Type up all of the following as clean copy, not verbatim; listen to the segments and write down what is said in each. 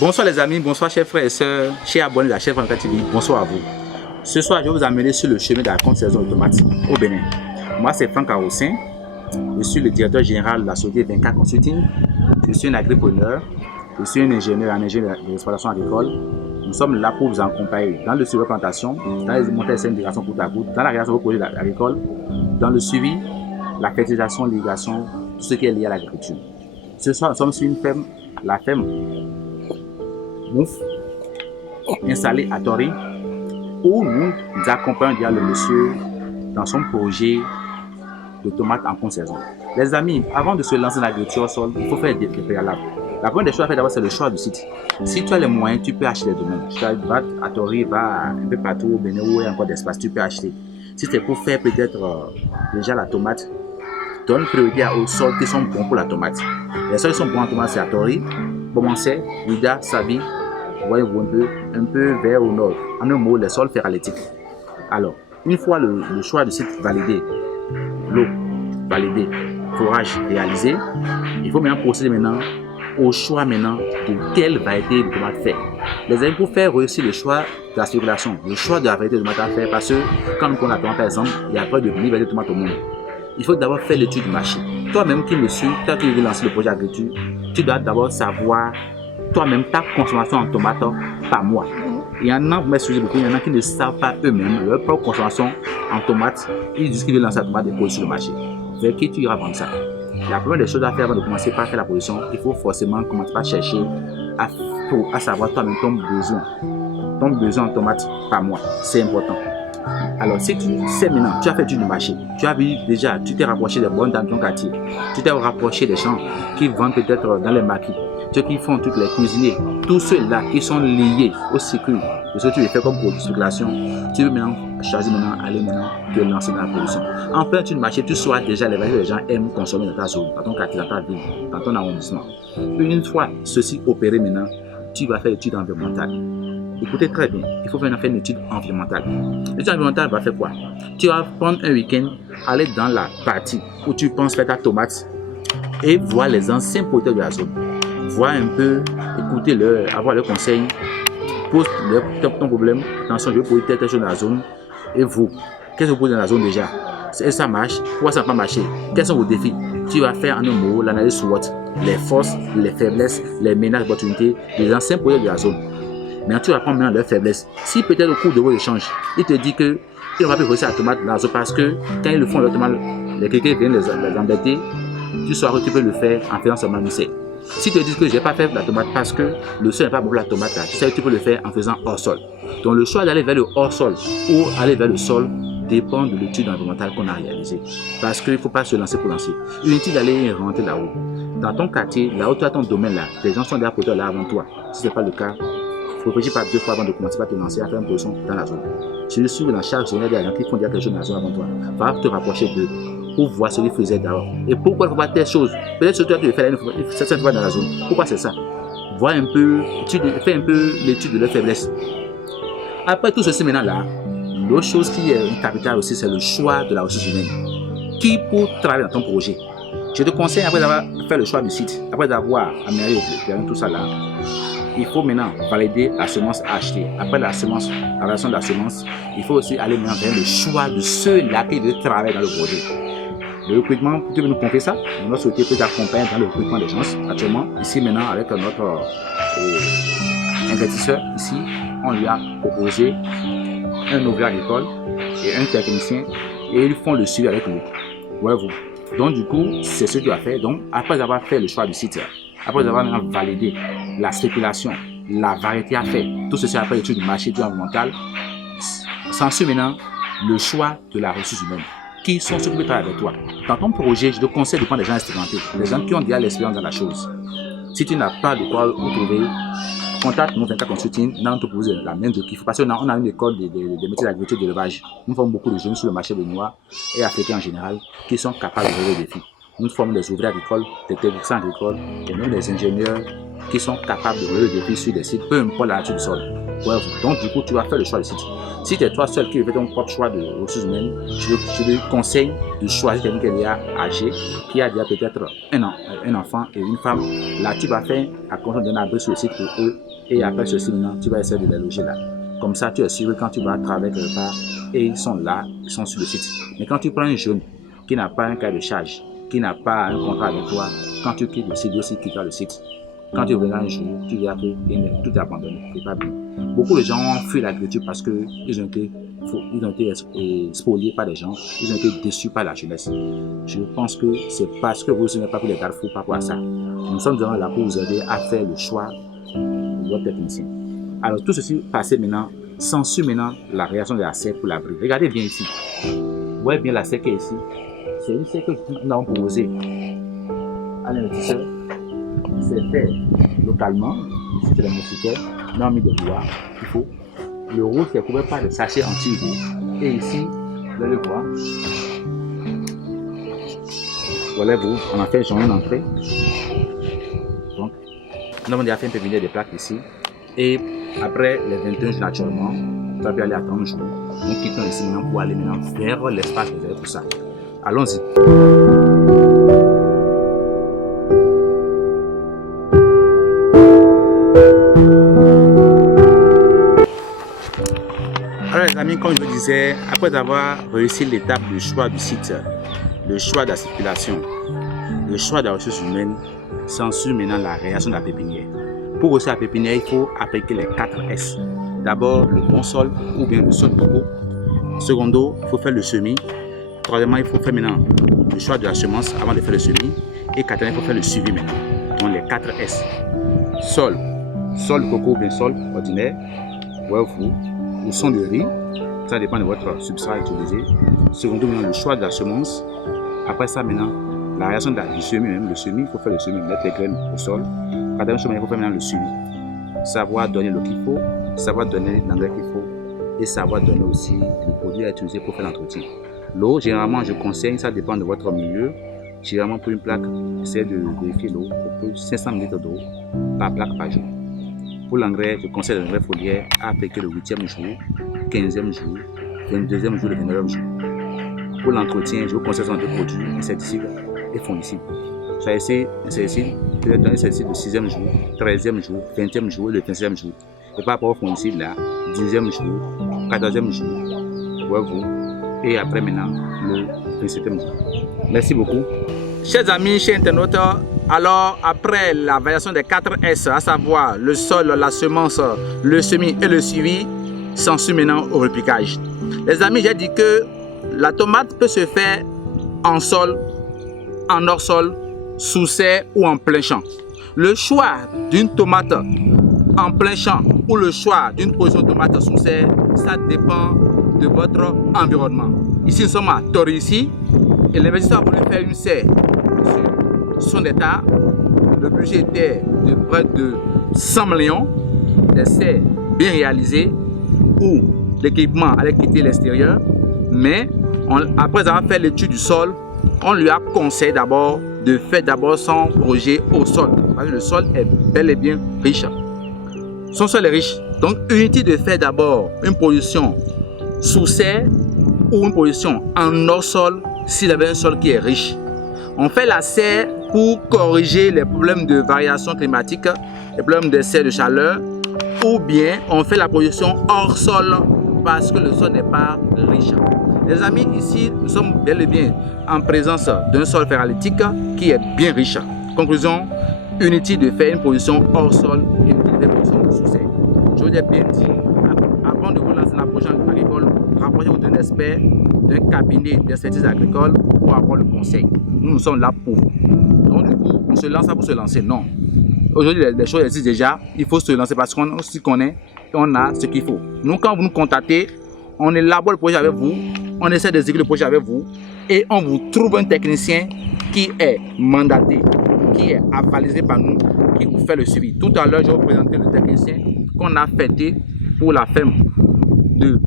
Bonsoir les amis, bonsoir chers frères et sœurs, chers abonnés de la chaîne Franca TV, bonsoir à vous. Ce soir, je vais vous amener sur le chemin de la contre-saison automate au Bénin. Moi, c'est Franck Arossin, je suis le directeur général de la société 24 Consulting, je suis un agripreneur, je suis un ingénieur en ingénierie de l'exploitation agricole. Nous sommes là pour vous accompagner dans le suivi de plantation, dans les montées de l'irrigation côte à côte, dans la réalisation de vos projets agricoles, dans le suivi, la fertilisation, l'irrigation, tout ce qui est lié à l'agriculture. Ce soir, nous sommes sur une ferme, la ferme Mouf, installé à Tori, où nous accompagnons le monsieur dans son projet de tomates en contre-saison. Les amis, avant de se lancer dans l'agriculture au sol, il faut faire des préalables. La première des choses à faire d'abord, c'est le choix du site. Si tu as les moyens, tu peux acheter des domaines. Tu vas à Tori, va un peu partout au Bénin où il y a encore d'espace, tu peux acheter. Si c'est pour faire peut-être déjà la tomate, donne priorité aux sols qui sont bons pour la tomate. Les sols qui sont bons en tomate, c'est à Tori, Beaumancé, Ouida, Sabi. Voyez-vous un peu vers au nord. En un mot, les sols ferralétiques. Alors, une fois le choix du site validé, l'eau validée, forage réalisé, il faut maintenant procéder au choix de quelle variété de tomate faire. Les amis, pour faire réussir le choix de la circulation, le choix de la variété de tomate à faire, parce que quand nous prenons la tomate par exemple, il y a près de 1000 variétés de tomates au monde. Il faut d'abord faire l'étude du marché. Toi-même qui me suis, toi qui veux lancer le projet agriculture, tu dois d'abord savoir toi-même ta consommation en tomates par mois. Il y en a, beaucoup, il y en a qui ne savent pas eux-mêmes leur propre consommation en tomates. Ils disent qu'ils veulent lancer la tomate et poser sur le marché. Vers qui tu iras vendre ça? La première des choses à faire avant de commencer par faire la production, il faut forcément commencer par chercher à savoir toi-même ton besoin en tomates par mois. C'est important. Alors, si tu sais maintenant, tu as fait du marché, tu as vu déjà, tu t'es rapproché des bonnes dans ton quartier, tu t'es rapproché des gens qui vendent peut-être dans les maquis, ceux qui font toutes les cuisiniers, tous ceux-là qui sont liés au circuit de ce que tu veux faire comme produit de circulation, tu veux maintenant choisir aller te lancer dans la production. En plein du marché, tu sauras déjà les variétés que les gens aiment consommer dans ta zone, dans ton quartier, dans ta ville, dans ton arrondissement. Une fois ceci opéré maintenant, tu vas faire l'étude environnementale. Écoutez très bien, il faut faire une étude environnementale. L'étude environnementale va faire quoi? Tu vas prendre un week-end, aller dans la partie où tu penses faire ta tomate et voir les anciens producteurs de la zone. Voir un peu, écouter-leur, avoir leurs conseils, pose ton problème. Attention, je vais poser telle chose dans la zone. Et vous, qu'est-ce que vous posez dans la zone déjà? Est-ce que ça marche? Pourquoi ça n'a pas marché? Quels sont vos défis? Tu vas faire en un mot l'analyse SWOT, les forces, les faiblesses, les menaces, les opportunités des anciens producteurs de la zone. Mais tu apprends maintenant leurs faiblesses. Si peut-être au cours de vos échanges, il te dit qu'ils n'ont pas pu réussir la tomate dans la zone parce que quand ils le font, leur tomate, les quelqu'un viennent les embêter, tu sauras que tu peux le faire en faisant seulement une serre. Si tu te dis que je n'ai pas fait la tomate parce que le sol n'est pas bon pour la tomate, là, tu sais que tu peux le faire en faisant hors sol. Donc le choix d'aller vers le hors sol ou aller vers le sol dépend de l'étude environnementale qu'on a réalisée. Parce qu'il ne faut pas se lancer pour lancer. Une étude d'aller inventer là-haut. Dans ton quartier, là où tu as ton domaine là, les gens sont déjà producteurs là avant toi. Si ce n'est pas le cas, il ne faut réfléchir pas 2 fois avant de commencer à te lancer à faire une production dans la zone. Si je suis dans chaque zone, il y a des gens qui font déjà quelque chose dans la zone avant toi. Va te rapprocher d'eux pour voir ce qu'ils faisaient d'abord. Et pourquoi il ne faut pas telle chose? Peut-être que toi tu le fais cette fois dans la zone. Pourquoi c'est ça? Vois un peu, fais un peu l'étude de leurs faiblesses. Après tout ceci maintenant là, l'autre chose qui est une capitale aussi, c'est le choix de la ressource humaine. Qui pour travailler dans ton projet? Je te conseille, après d'avoir fait le choix du site, après d'avoir amélioré tout ça là, il faut maintenant valider la semence à acheter. Après la validation de la semence, il faut aussi aller maintenant vers le choix de ceux-là qui veulent travailler dans le projet. Le recrutement, tu veux nous confier ça? Notre société peut t'accompagner dans le recrutement des gens. Actuellement, ici maintenant, avec notre investisseur, ici, on lui a proposé un ouvrier agricole et un technicien et ils font le suivi avec lui. Voyez-vous. Donc du coup, c'est ce que tu as fait. Donc après avoir fait le choix du site, après avoir validé la spéculation, la variété à faire, tout ceci après l'étude du marché du environnemental, s'ensuit maintenant le choix de la ressource humaine. Qui sont ceux qui veulent travailler avec toi? Dans ton projet, je te conseille de prendre des gens expérimentés, des gens qui ont déjà l'expérience dans la chose. Si tu n'as pas de quoi vous trouver, contacte nous 24 Consulting, nous allons te poser la même de qu'il faut. Parce qu'on a une école des métiers d'agriculture et d'élevage. Nous formons beaucoup de jeunes sur le marché béninois et africains en général qui sont capables de relever les défis. Nous formons des ouvriers agricoles, des techniciens agricoles et même des ingénieurs qui sont capables de relever des défis sur des sites, peu importe la nature du sol. Ouais, donc du coup, tu vas faire le choix de site. Si tu es toi seul qui fais ton propre choix de ressources humaines, je te conseille de choisir quelqu'un qui est déjà âgé, qui a déjà peut-être un enfant et une femme. Là, tu vas faire à compte d'un abri sur le site pour eux et après ceci, maintenant, tu vas essayer de les loger là. Comme ça, tu es sûr que quand tu vas travailler quelque part et ils sont là, ils sont sur le site. Mais quand tu prends un jeune qui n'a pas un cas de charge, qui n'a pas un contrat avec toi, quand tu quittes le site, aussi quittera le site. Quand tu reviendras un jour, tu verras que tout est abandonné, c'est pas bien. Beaucoup de gens ont fui l'agriculture parce qu'ils ont été spoliés par des gens, ils ont été déçus par la jeunesse. Je pense que c'est parce que vous n'avez pas pris les carrefours par rapport à ça. Nous sommes là pour vous aider à faire le choix de votre technicien. Alors tout ceci passé maintenant, s'ensuit maintenant la réaction de la serre pour l'abri. Regardez bien ici. Vous voyez bien la serre qui est ici. C'est une serre que nous avons proposée à l'investisseur. C'est fait localement. Ici c'est les moustiquaires. Nous avons mis des bois qu'il faut. Le rouge c'est couvert par des sachets anti-boue. Et ici, vous allez voir. Voilà, on a fait genre une entrée. Donc, nous avons déjà fait un pépinière de plaques ici. Et après les 21 jours naturellement, on va aller à 30 jours. Nous quittons ici maintenant pour aller maintenant vers l'espace réservé pour ça. Allons-y. Alors les amis, comme je vous disais, après avoir réussi l'étape du choix du site, le choix de la circulation, le choix de la ressource humaine, s'ensuit maintenant la réaction de la pépinière. Pour réussir la pépinière, il faut appliquer les 4 S. D'abord, le bon sol ou bien le sol coco. Secondo, il faut faire le semis. Troisièmement, il faut faire maintenant le choix de la semence avant de faire le semis. Et quatrièmement, il faut faire le suivi maintenant. Donc les 4 S. Sol coco ou bien sol ordinaire. Ou son de riz. Ça dépend de votre substrat utilisé. Secondo, maintenant le choix de la semence. Après ça, maintenant, la réaction du semis, même le semis, il faut faire le semis, mettre les graines au sol. Quatrième chose, il faut faire maintenant le suivi. Savoir donner l'eau qu'il faut, savoir donner l'engrais qu'il faut et savoir donner aussi le produit à utiliser pour faire l'entretien. L'eau, généralement, je conseille, ça dépend de votre milieu. Généralement, pour une plaque, essayez de vérifier l'eau pour 500 ml d'eau par plaque par jour. Pour l'engrais, je conseille l'engrais foliaire à appliquer le 8e jour, 15e jour, 22e jour et 29e jour. Pour l'entretien, je vous conseille un produits insecticides et fongicides. Choisissez un insecticide, peut-être un insecticide le 6e jour, 13e jour, 20e jour et le 15e jour. Et par rapport au fongicide là, 10e jour, 14e jour, et après maintenant le 27e jour. Merci beaucoup. Chers amis, chers internautes, alors après la variation des 4 S, à savoir le sol, la semence, le semis et le suivi, s'ensuit maintenant au repiquage. Les amis, j'ai dit que la tomate peut se faire en sol, en hors-sol, sous serre ou en plein champ. Le choix d'une tomate en plein champ ou le choix d'une position de tomate sous serre, ça dépend de votre environnement. Ici, nous sommes à Torici et l'investisseur a voulu faire une serre sur son hectare. Le budget était de près de 100 millions, des serres bien réalisées où l'équipement allait quitter l'extérieur. Mais après avoir fait l'étude du sol, on lui a conseillé d'abord de faire d'abord son projet au sol. Parce que le sol est bel et bien riche. Son sol est riche. Donc, inutile de faire d'abord une position sous serre ou une position en hors-sol s'il avait un sol qui est riche. On fait la serre pour corriger les problèmes de variation climatique, les problèmes d'excès de chaleur, ou bien on fait la position hors-sol parce que le sol n'est pas riche. Les amis, ici, nous sommes bel et bien en présence d'un sol ferralétique qui est bien riche. Conclusion, inutile de faire une position hors sol et d'utiliser une position sous serre. Je vous ai bien dit, avant de vous lancer dans la prochaine agricole, rapprochez-vous d'un expert, d'un cabinet d'insecticides agricoles pour avoir le conseil. Nous sommes là pour vous. Donc du coup, on se lance pas pour se lancer, non. Aujourd'hui, les choses existent déjà, il faut se lancer parce qu'on s'y connaît et on a ce qu'il faut. Nous, quand vous nous contactez, on élabore le projet avec vous, on essaie d'exécuter le projet avec vous et on vous trouve un technicien qui est mandaté, qui est avalisé par nous, qui vous fait le suivi. Tout à l'heure, je vais vous présenter le technicien qu'on a fêté pour la ferme de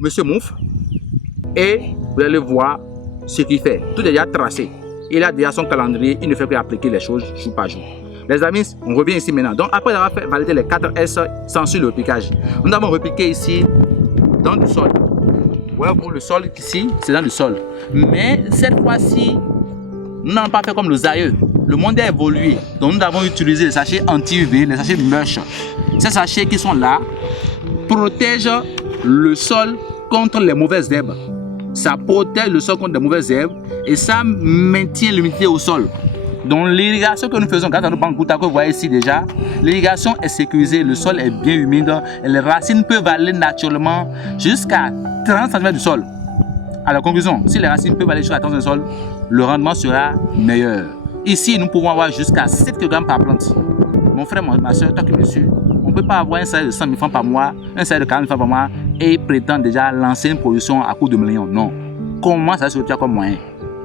Monsieur Mouf et vous allez voir ce qu'il fait. Tout est déjà tracé. Il a déjà son calendrier, il ne fait qu'appliquer les choses jour par jour. Les amis, on revient ici maintenant. Donc après avoir fait valider les 4 S sans sur le repiquage, nous avons repiqué ici dans le sol. Ouais, pour le sol ici, c'est dans le sol. Mais cette fois-ci, nous n'avons pas fait comme nos aïeux. Le monde a évolué. Donc nous avons utilisé les sachets anti-UV, les sachets Mulch. Ces sachets qui sont là protègent le sol contre les mauvaises herbes. Ça protège le sol contre les mauvaises herbes et ça maintient l'humidité au sol. Donc l'irrigation que nous faisons grâce à nos bancs gouttes que vous voyez ici déjà, l'irrigation est sécurisée, le sol est bien humide et les racines peuvent aller naturellement jusqu'à 30 cm du sol. À la conclusion, si les racines peuvent aller jusqu'à 30 cm du sol, le rendement sera meilleur. Ici, nous pouvons avoir jusqu'à 7 kg par plante. Mon frère, ma soeur, toi qui me suis, on ne peut pas avoir un salaire de 100 000 francs par mois, un salaire de 40 000 francs par mois et prétendre déjà lancer une production à coût de millions. Non. Commence à se retirer comme moyen.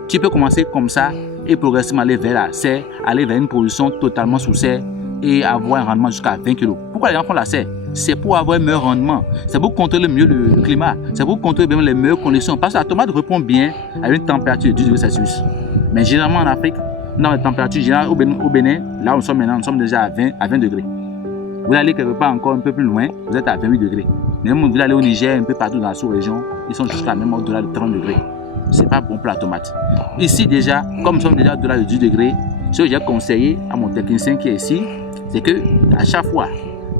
Tu peux commencer comme ça et progressivement aller vers la serre, aller vers une production totalement sous serre et avoir un rendement jusqu'à 20 kg. Pourquoi les gens font la serre? C'est pour avoir un meilleur rendement, c'est pour contrôler mieux le climat, c'est pour contrôler bien les meilleures conditions. Parce que la tomate répond bien à une température de 10 degrés Celsius. Mais généralement en Afrique, dans les températures générales au Bénin, là où nous sommes maintenant, nous sommes déjà à 20 degrés. Vous allez quelque part encore un peu plus loin, vous êtes à 28 degrés. Même vous allez au Niger, un peu partout dans la sous-région, ils sont jusqu'à même au-delà de 30 degrés. Ce n'est pas bon pour la tomate. Ici déjà, comme nous sommes déjà au-delà de 10 degrés, ce que j'ai conseillé à mon technicien qui est ici, c'est que à chaque fois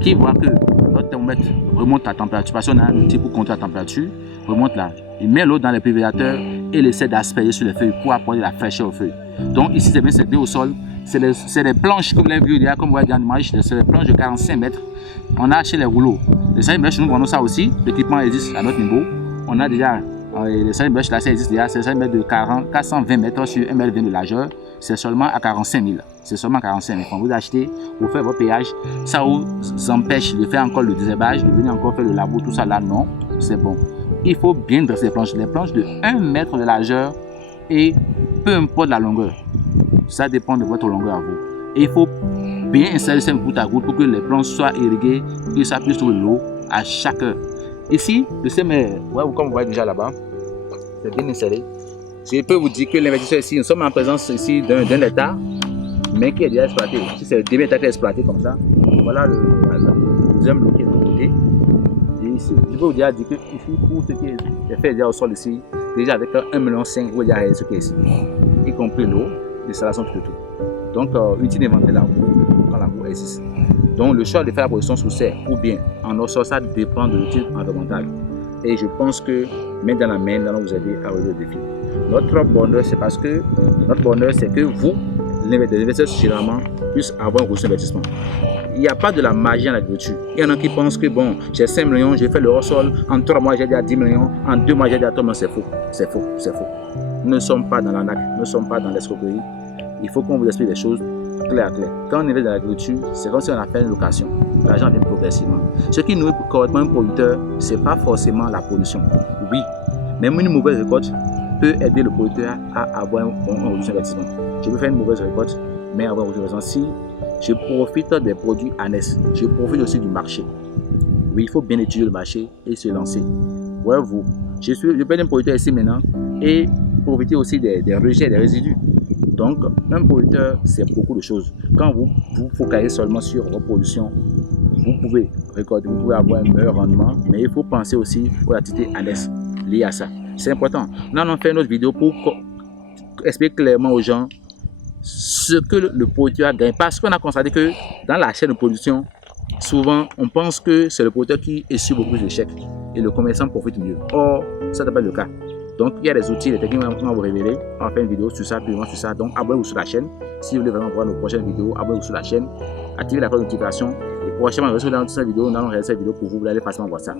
qu'il voit que notre thermomètre remonte la température, parce qu'on a un outil pour compter la température, remonte là, il met l'eau dans les pulvérisateurs et il essaie d'asperger sur les feuilles pour apporter la fraîcheur aux feuilles. Donc ici c'est bien c'est au sol, c'est les planches comme vous l'avez vu, comme vous voyez dans l'image, c'est les planches de 45 mètres. On a acheté les rouleaux. Les sacs bêches, nous vendons ça aussi, l'équipement existe à notre niveau. On a déjà les sacs bêches là, ça existe déjà, c'est 5 mètres de 420 mètres sur 1 mètre 20 de largeur, c'est seulement à 45 000. C'est seulement 45 000. Quand vous achetez, vous faites votre péage, ça vous empêche de faire encore le désherbage, de venir encore faire le labour, tout ça là, non, c'est bon. Il faut bien dresser les planches de 1 mètre de largeur et peu importe la longueur. Ça dépend de votre longueur à vous. Et il faut bien installer ça goutte à goutte pour que les planches soient irriguées et que ça puisse trouver l'eau à chaque heure. Ici, le sème, ouais, comme vous voyez déjà là-bas, c'est bien installé. Je peux vous dire que l'investisseur ici, nous sommes en présence ici d'un hectare, mais qui est déjà exploité. Si c'est 2 hectares qui est exploité comme ça, voilà le deuxième bloc qui est de l'autre côté. Et ici, je peux vous dire que ici, pour ce qui est fait déjà au sol ici, déjà avec 1,5 million, vous déjà ce qui est ici, y compris l'eau, l'installation, tout. Donc, utile d'inventer la roue quand la roue existe. Donc, le choix de faire la production sous serre ou bien en hors sol, ça dépend de l'étude environnementale. Et je pense que main dans la main, nous allons vous aider à relever le défi. Notre bonheur, c'est parce que notre bonheur, c'est que vous, les investisseurs généralement, puissent avoir un reçu d'investissement. Il n'y a pas de la magie en agriculture. Il y en a qui pensent que bon, j'ai 5 millions, j'ai fait le hors-sol, en 3 mois j'ai déjà 10 millions, en 2 mois j'ai déjà 3 millions. C'est faux, c'est faux, c'est faux. Nous ne sommes pas dans l'arnaque, nous ne sommes pas dans l'escroquerie. Il faut qu'on vous explique les choses clair à clair. Quand on investit dans l'agriculture, c'est comme si on a fait une location. L'argent vient progressivement. Ce qui nourrit correctement un producteur, ce n'est pas forcément la production. Oui, même une mauvaise récolte peut aider le producteur à avoir un bon investissement. Je peux faire une mauvaise récolte, mais avoir un investissement. Si je profite des produits annexes, je profite aussi du marché. Oui, il faut bien étudier le marché et se lancer. Ouais, vous, je peux être un producteur ici maintenant et profiter aussi des rejets, des résidus. Donc, un producteur, c'est beaucoup de choses. Quand vous vous focalisez seulement sur vos productions, vous pouvez récolter, vous pouvez avoir un meilleur rendement, mais il faut penser aussi aux activités annexes liées à ça. C'est important. Nous allons faire une autre vidéo pour expliquer clairement aux gens ce que le producteur gagne. Parce qu'on a constaté que dans la chaîne de production, souvent, on pense que c'est le producteur qui essuie beaucoup plus d'échecs et le commerçant profite mieux. Or, ça n'est pas le cas. Donc, il y a des outils, des techniques qu'on va vous révéler. On va faire une vidéo sur ça, plus loin sur ça. Donc, abonnez-vous sur la chaîne. Si vous voulez vraiment voir nos prochaines vidéos, abonnez-vous sur la chaîne. Activez la cloche de notification. Et prochainement, dans cette vidéo, nous allons réaliser cette vidéo pour vous. Vous allez facilement voir ça.